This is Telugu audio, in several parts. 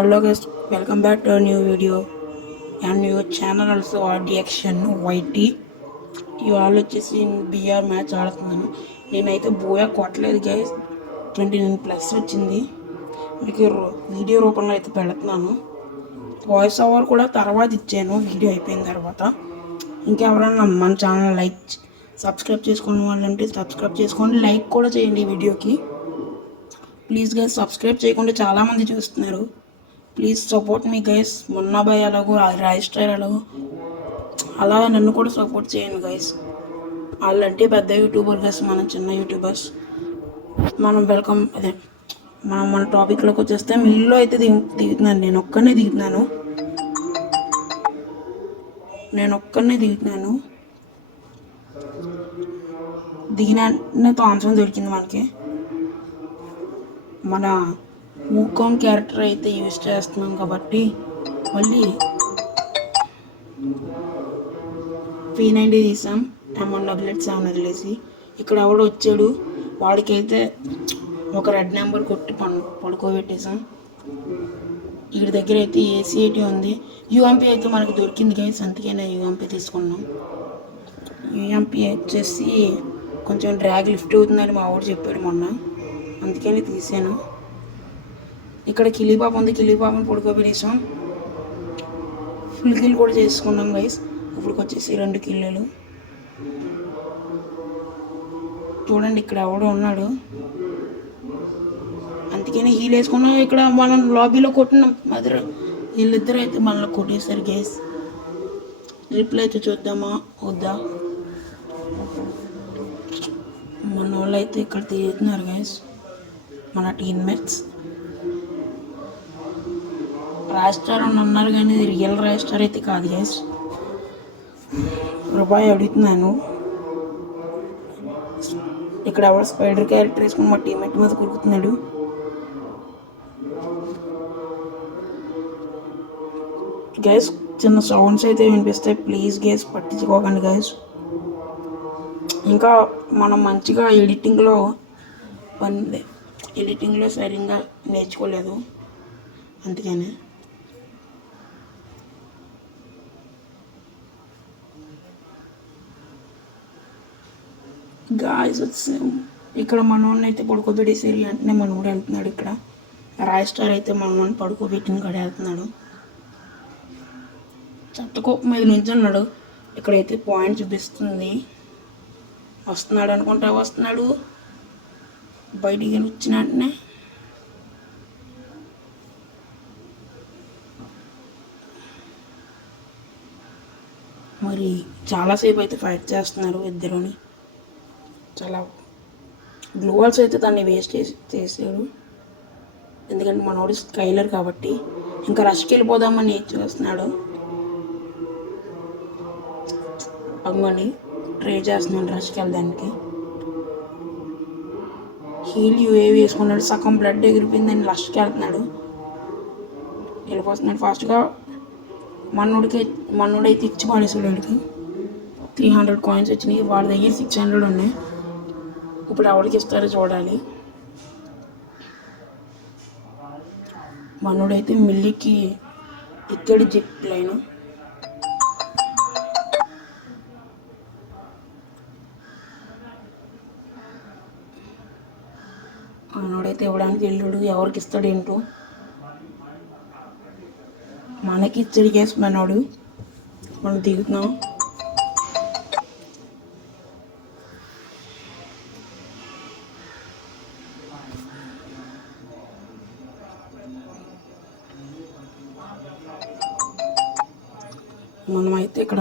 Hello guys, welcome back to a new video and your channel also RDaction YT. ఇవాళ వచ్చేసి బిఆర్ మ్యాచ్ ఆడుతున్నాను. నేనైతే బోయా కొట్టలేదు గైస్, 29+ వచ్చింది. మీకు వీడియో రూపంలో అయితే పెడుతున్నాను. వాయిస్ ఓవర్ కూడా తర్వాత ఇచ్చాను వీడియో అయిపోయిన తర్వాత. ఇంకెవరన్నా మన ఛానల్ సబ్స్క్రైబ్ చేసుకోండి వాళ్ళంటే సబ్స్క్రైబ్ చేసుకోండి, లైక్ కూడా చేయండి ఈ వీడియోకి. ప్లీజ్ గైస్, సబ్స్క్రైబ్ చేయకుండా చాలామంది చూస్తున్నారు. Please support me guys. మొన్నాబాయ్ అలాగో రాయిస్టార్ అలాగో అలా నన్ను కూడా సపోర్ట్ చేయండి గైస్. వాళ్ళంటే పెద్ద యూట్యూబర్ గైస్, మనం చిన్న యూట్యూబర్స్. మనం మన టాపిక్లోకి వచ్చేస్తే మిల్లో అయితే దిగుతున్నాను. నేను ఒక్కనే దిగుతున్నాను. దిగిన థామ్సన్ దొరికింది మనకి. మన ఊకాంగ్ క్యారెక్టర్ అయితే యూజ్ చేస్తున్నాం కాబట్టి మళ్ళీ P90 తీసాం. M188 వదిలేసి ఇక్కడ ఎవడో వచ్చాడు, వాడికైతే ఒక రెడ్ నెంబర్ కొట్టి పడుకోబెట్టేసాం. వీడి దగ్గర అయితే AC-80 ఉంది. UMP అయితే మనకు దొరికింది గైస్, అందుకే నేను UMP తీసుకున్నాం. UMP వచ్చేసి కొంచెం డ్రాగ్ లిఫ్ట్ అవుతుందని మా వాడు చెప్పాడు మొన్న, అందుకని తీసాను. ఇక్కడ కిలీపాప ఉంది, కిలీపాపను పడుకోబెట్టేసాం. ఫుల్ కిల్ కూడా చేసుకున్నాం గైస్. ఇప్పుడు వచ్చేసి 2 కిల్లులు. చూడండి ఇక్కడ ఎవడో ఉన్నాడు, అందుకని హీల్ వేసుకున్నాం. ఇక్కడ మనం లాబీలో కొట్టినాం వీళ్ళిద్దరు అయితే మనలో కొట్టేశారు గైస్. రిప్లై అయితే చూద్దామా వద్దా? మన వాళ్ళు అయితే ఇక్కడ తీరుతున్నారు గైస్, మన టీమ్మేట్స్. రాయిస్టార్ అని అన్నారు కానీ ఇది రియల్ రాయిస్టార్ అయితే కాదు గైస్. రూపాయి అడుగుతున్నాను. ఇక్కడ ఎవరు స్పైడర్ క్యారెక్టర్ వేసుకుని మా టీమ్మేట్ మీద కురుకుతున్నాడు. గైస్ చిన్న సౌండ్స్ అయితే వినిపిస్తాయి, ప్లీజ్ గైస్ పట్టించుకోకండి గైస్. ఇంకా మనం మంచిగా ఎడిటింగ్లో సరిగ్గా నేర్చుకోలేదు, అందుకని. గాయస్ ఇక్కడ మనోడిని అయితే పడుకోబెట్టేసారు. వెంటనే మనోడు వెళ్తున్నాడు. ఇక్కడ రాయిస్టార్ అయితే మనోడిని పడుకోబెట్టిన కాడ వెళ్తున్నాడు. చెత్తకోప మీద నించున్నాడు. ఇక్కడైతే పాయింట్ చూపిస్తుంది. వస్తున్నాడు అనుకుంటా, వస్తున్నాడు. బయటికి వచ్చిన వెంటనే మరి చాలాసేపు అయితే ఫైట్ చేస్తున్నారు ఇద్దరుని. చాలా గ్లోవాల్స్ అయితే దాన్ని వేస్ట్ చేశారు, ఎందుకంటే మనోడు స్కైలర్ కాబట్టి. ఇంకా రష్కి వెళ్ళిపోదామని చూస్తున్నాడు. అంగని ట్రై చేస్తున్నాడు రష్కి వెళ్ళడానికి. హీల్ UAV వేసుకున్నాడు, సగం బ్లడ్ ఎగిరిపోయిందని రష్కి వెళ్ళిపోతున్నాడు ఫాస్ట్గా. మనోడైతే ఇచ్చి పడేసాడు. వాడికి 300 కాయిన్స్ వచ్చినాయి, వాడి దగ్గర 600 ఉన్నాయి. ఇప్పుడు ఎవరికి ఇస్తారో చూడాలి. మనోడైతే మిల్లికి ఎక్కడి జిప్ లైన్. మనోడైతే ఇవ్వడానికి వెళ్ళాడు, ఎవరికి ఇస్తాడు ఏంటో. మనకి ఇచ్చడి కేసు మనోడు. మనం దిగుతున్నాం. మనమైతే ఇక్కడ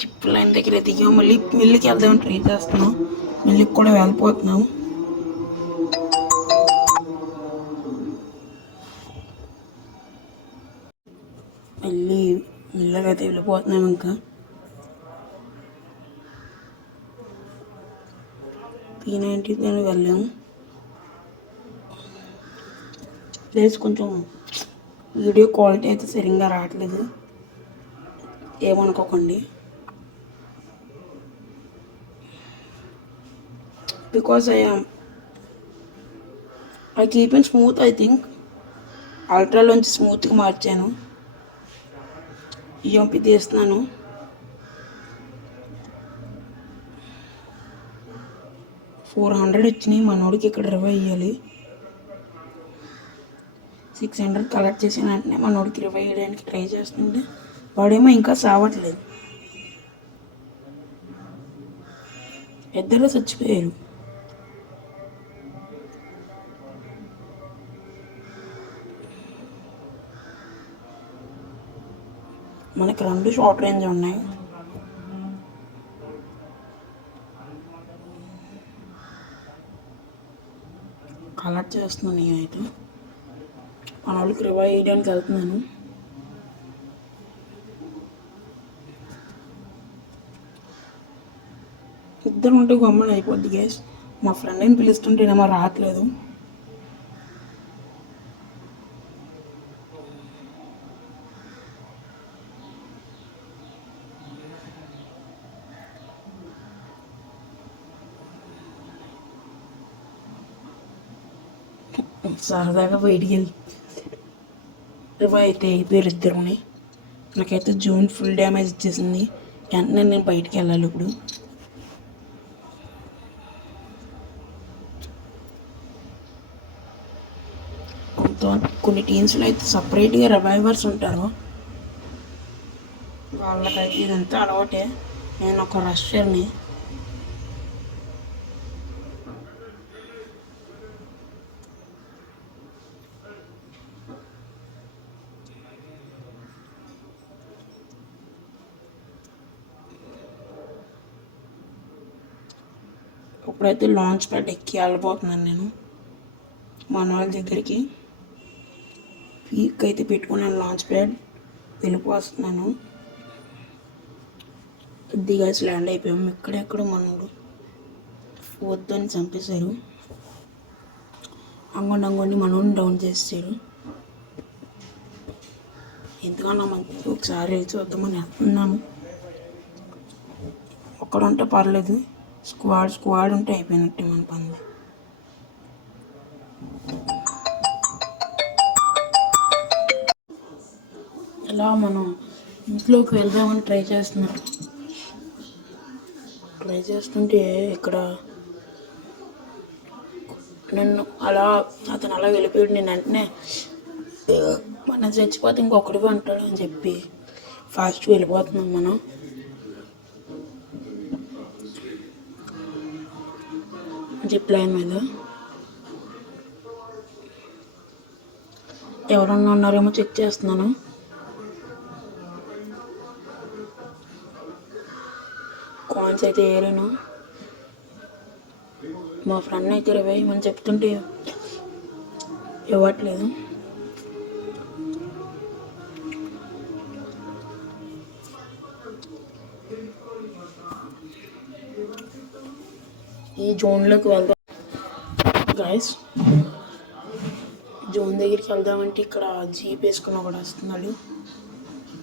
జిప్ లైన్ దగ్గర దిగాం. మళ్ళీ మిల్లికి వెళ్దామని ట్రై చేస్తున్నాం. మిల్లికి కూడా వెళ్ళిపోతున్నాం. మెల్లగా అయితే వెళ్ళిపోతున్నాం. ఇంకా P90 వెళ్ళాము. ప్లేస్ కొంచెం వీడియో క్వాలిటీ అయితే సరిగ్గా రావట్లేదు, ఏమనుకోకండి. Because I keep in smooth. I think అల్ట్రాలోంచి స్మూత్గా మార్చాను. ఈఎంపి తీస్తున్నాను. $400 వచ్చినాయి. మనోడికి ఇక్కడ 20 ఇవ్వాలి. 600 కలెక్ట్ చేసిన వెంటనే మనోడికి 20 వేయడానికి ట్రై చేస్తుంటే వాడేమో ఇంకా సావట్లేదు. ఇద్దరు చచ్చిపోయారు. మనకి 2 షార్ట్ రేంజ్ ఉన్నాయి. కలెక్ట్ చేస్తున్నాను. నేనైతే మన వాళ్ళకి 20 వేయడానికి వెళ్తున్నాను. ఇద్దరు ఉంటే గమ్మని అయిపోద్ది గైస్. మా ఫ్రెండ్ని పిలుస్తుంటేనేమో రావట్లేదు. సరదాగా బయటికి వెళ్ళి 20 అయితే అయిపోయారు ఇద్దరుని. నాకైతే జోన్ ఫుల్ డ్యామేజ్ ఇచ్చేసింది. వెంటనే నేను బయటికి వెళ్ళాలి ఇప్పుడు. కొన్ని టీమ్స్లో అయితే సపరేట్గా రివైవర్స్ ఉంటారు. వాళ్ళకైతే ఇదంతా అలవాటే. నేను ఒక రషర్ని. ఇప్పుడైతే లాంచ్ ప్యాడ్ ఎక్కి వెళ్ళిపోతున్నాను నేను మన వాళ్ళ దగ్గరికి. పీక్ అయితే పెట్టుకున్నాను లాంచ్ ప్యాడ్. వెళ్ళిపోతున్నాను. కొద్దిగా ల్యాండ్ అయిపోయాము. ఎక్కడెక్కడ మనోడు 4th అని చంపేశారు. అంగొండి మనోడిని డౌన్ చేసారు. ఎందుకన్నా మంచి ఒకసారి వెళ్ళి చూద్దామని వెళ్తున్నాను. ఒక్కడుంటే పర్లేదు. స్క్వాడ్ ఉంటే అయిపోయినట్టే మన పని. ఇలా మనం ఇంట్లోకి వెళ్దామని ట్రై చేస్తుంటే ఇక్కడ అతను అలా వెళ్ళిపోయాడు. నేను వెంటనే మనం చచ్చిపోతే ఇంకొకటి అంటాడు అని చెప్పి ఫాస్ట్గా వెళ్ళిపోతున్నాం మనం. జిప్ లైన్ మీద ఎవరన్నా ఉన్నారేమో చెక్ చేస్తున్నాను. కాయిన్స్ అయితే ఏరేను. మా ఫ్రెండ్ అయితే 20 మనం చెప్తుంటే ఇవ్వట్లేదు. ఈ జోన్లోకి వెళ్దాం గైస్. జోన్ దగ్గరికి వెళ్దామంటే ఇక్కడ జీప్ వేసుకుని ఒకటి వస్తున్నాడు.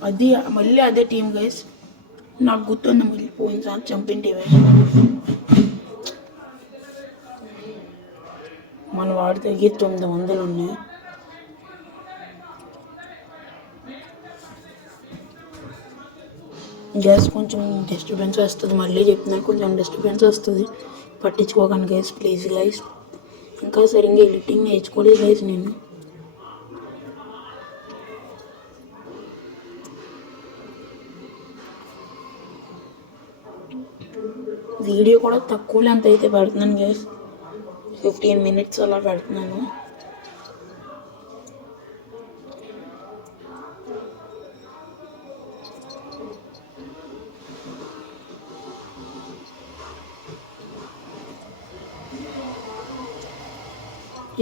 అది మళ్ళీ అదే టీం గైస్. నాకు గుర్తుంది మళ్ళీ పోయినసారి చంపింటివే. మన వాడి దగ్గర 900 ఉన్నాయి. గ్యాస్ కొంచెం డిస్టర్బెన్స్ వస్తుంది. మళ్ళీ చెప్తున్నాను, కొంచెం డిస్టర్బెన్స్ వస్తుంది. పట్టించుకోకండి గైస్, ప్లీజ్ గైస్. ఇంకా సరిగ్గా ఎడిటింగ్ నేర్చుకోలేదు గైస్ నేను. వీడియో కూడా తక్కువ లెంత్ అయితే పెడుతున్నాను గైస్. 15 minutes అలా పెడుతున్నాను.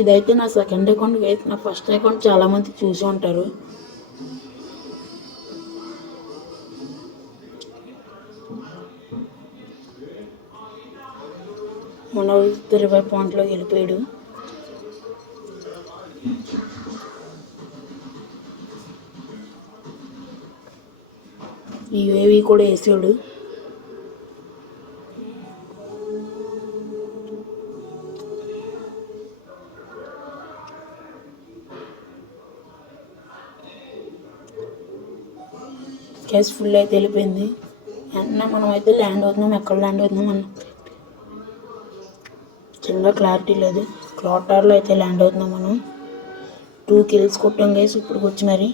ఇదైతే నా సెకండ్ అకౌంట్ గైస్. నా ఫస్ట్ అకౌంట్ చాలామంది చూసి ఉంటారు. మన 30 పాయింట్లో వెళ్ళిపోయాడు. ఈ యూఏవీ కూడా వేసాడు. గ్యాస్ ఫుల్ అయితే వెళ్ళిపోయింది. వెంటనే మనం అయితే ల్యాండ్ అవుతున్నాం. ఎక్కడ ల్యాండ్ అవుతున్నాం మనం చిన్న క్లారిటీ లేదు. క్లాక్ టవర్లో అయితే ల్యాండ్ అవుతున్నాం మనం. 2 kills కొట్టాం గైస్ ఇప్పుడు వచ్చి మరి.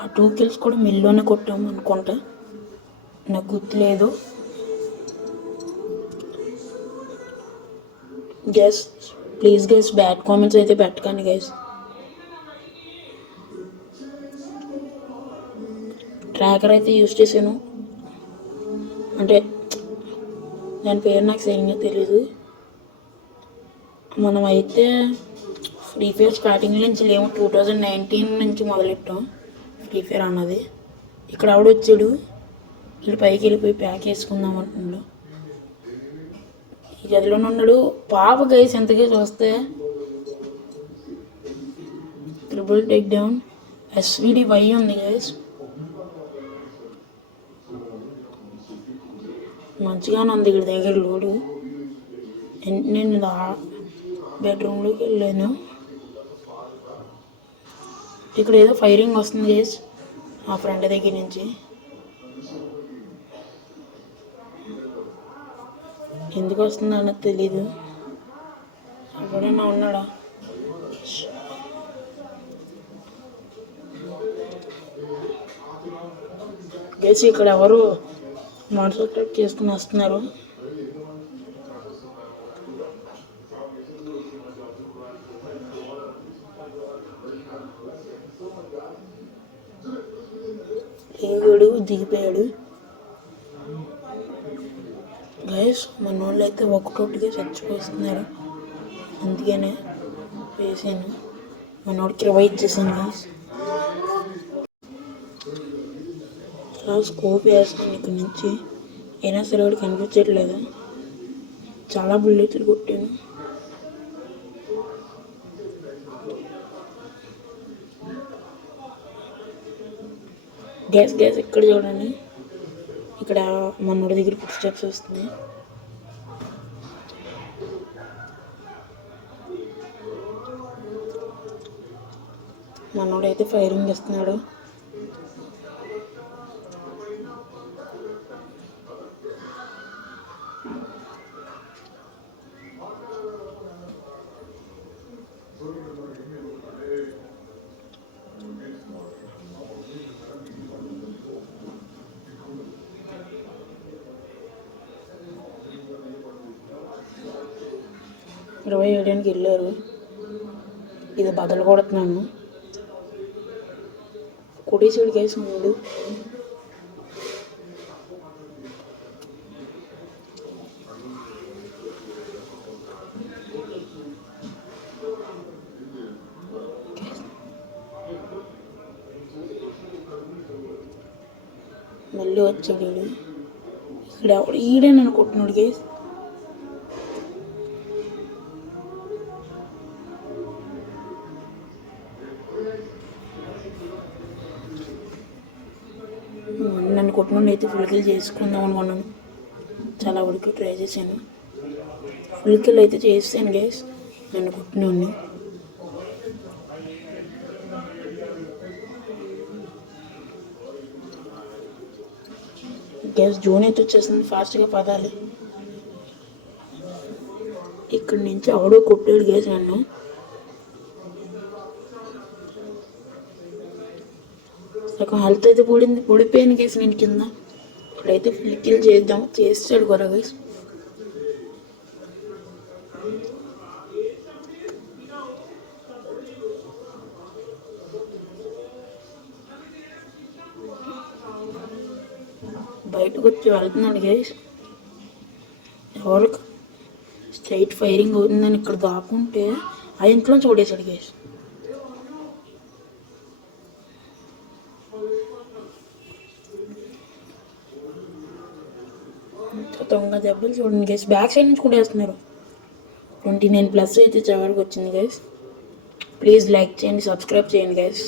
ఆ 2 kills కూడా మిల్లోనే కొట్టాము అనుకుంటా, నాకు గుర్తులేదు. Guys please guys bad comments అయితే పెట్టకండి గైస్. ట్రాకర్ అయితే యూజ్ చేశాను, అంటే దాని పేరు నాకు సరిగ్గా తెలీదు. మనం అయితే ఫ్రీ ఫైర్ స్టార్టింగ్ నుంచి లేము, 2019 నుంచి మొదలెట్టాం ఫ్రీ ఫైర్ అన్నది. ఇక్కడ ఆవిడొచ్చాడు, వీళ్ళు పైకి వెళ్ళిపోయి ప్యాక్ వేసుకుందాం అంటున్నాడు. ఈ గదిలోనే ఉన్నాడు పాప గైస్. ఎంతగా చూస్తే ట్రిపుల్ టేక్ డౌన్ SVDY ఉంది గైస్. మంచిగానే ఉంది ఇక్కడ దగ్గర లోడు. నేను బెడ్రూమ్లోకి వెళ్ళాను. ఇక్కడ ఏదో ఫైరింగ్ వస్తుంది గైస్ మా ఫ్రెండ్ దగ్గర నుంచి. ఎందుకు వస్తుందో అన్నది తెలీదు. ఎప్పుడైనా ఉన్నాడా? గైస్ ఇక్కడ ఎవరు మోటార్ సైకిల్ చేసుకుని వస్తున్నారు. ఇంగుడు దిగిపోయాడు గైస్. మన వాళ్ళు అయితే ఒక్కొక్కటిగా చచ్చిపోతున్నారు, అందుకనే వేసాను. మనోడికి రివైవ్ చేశాను గైస్. అలా స్కోప్ వేస్తాను ఇక్కడ నుంచి, అయినా సరే వాడు కనిపించట్లేదు. చాలా బుల్లెట్లు కొట్టాను. గ్యాస్ ఇక్కడ చూడండి, ఇక్కడ మనోడి దగ్గర ఫుట్ స్టెప్స్ వస్తుంది. మనోడైతే ఫైరింగ్ ఇస్తున్నాడు. ఇరవై వేయడానికి వెళ్ళారు. ఇది బదులు కొడుతున్నాను. కొట్టేసాడు కేసు ముందు. మళ్ళీ వచ్చాడు ఇక్కడ. ఈడే నన్ను కొట్టినాడు కేసు. నన్ను కొట్టిన అయితే ఫుల్ కిల్ చేసుకుందాం అనుకున్నాను. చాలా వరకు ట్రై చేశాను, ఫుల్ కిల్ అయితే చేస్తాను గైస్ నన్ను కొట్టినోడిని. గ్యాస్ జోన్ అయితే వచ్చేస్తుంది, ఫాస్ట్గా పదాలి. ఇక్కడి నుంచి ఆవిడో కొట్టాడు గ్యాస్ నన్ను. సగం హెల్త్ అయితే పొడిపోయాను గైస్ నేను కింద. ఇప్పుడైతే ఫుల్ కిల్ చేస్తాడు కూడా గైస్. బయటకు వచ్చి వెళ్తున్నాడు గైస్. ఎవరు స్ట్రైట్ ఫైరింగ్ అవుతుందని ఇక్కడ దాక్కుంటే ఆ ఇంట్లో చూడేశాడు గైస్. దొంగ దెబ్బలు చూడండి గైస్. బ్యాక్ సైడ్ నుంచి కూడా వేస్తున్నారు. 29+ అయితే చివరికి వచ్చింది గైస్. ప్లీజ్ లైక్ చేయండి, సబ్స్క్రైబ్ చేయండి గైస్.